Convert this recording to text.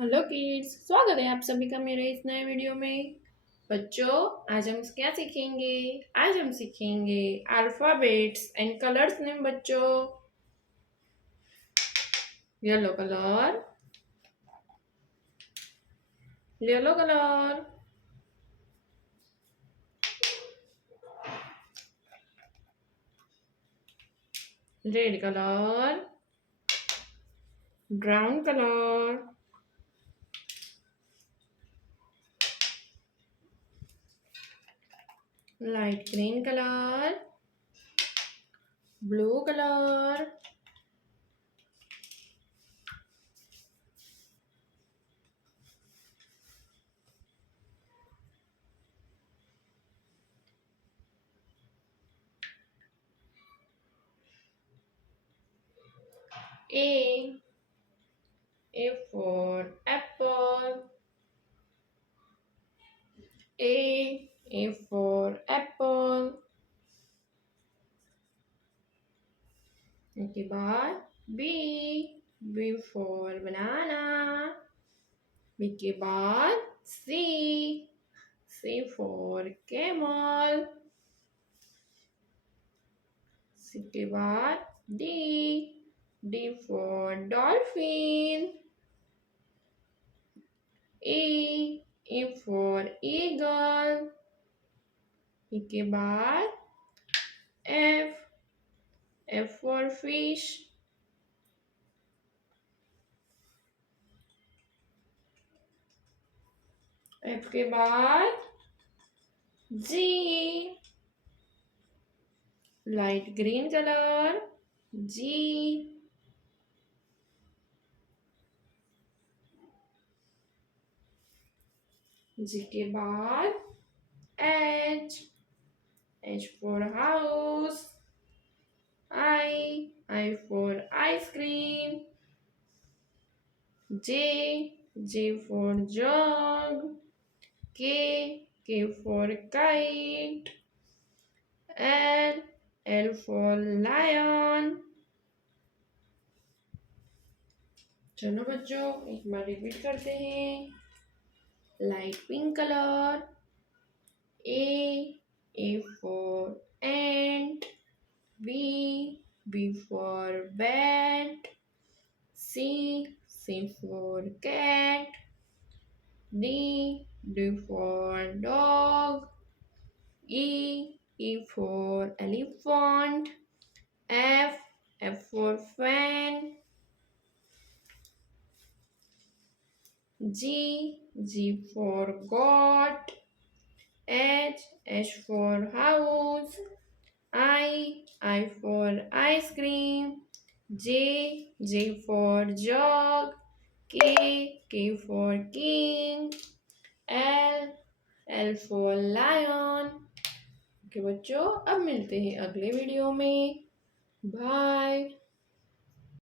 Hello kids, स्वागत है आप सभी का मेरे इस नए वीडियो में। बच्चों, आज हम क्या सीखेंगे? आज हम सीखेंगे अल्फाबेट्स एंड कलर्स नेम। बच्चों, yellow colour, yellow colour, red colour, brown colour, light green colour, blue colour, A. A for apple. A. A for apple. उसके बाद B, B for banana. B के बाद C, C for camel. C के बाद D, D for dolphin. E, E for eagle. E के बाद F, F for fish. F के बाद G, light green colour, G. G के बाद H, H for house. I for ice cream. J, J for jug. K, K for kite. L, L for lion. चलो बच्चों, एक बार repeat करते हैं। Light pink colour, A for ant. B, B for bat. C for cat. D, D for dog. E for elephant. F for fan. G for goat. H for house. I for ice cream. J for jug. K for king. L for lion. Okay बच्चों, अब मिलते हैं अगले video में। Bye.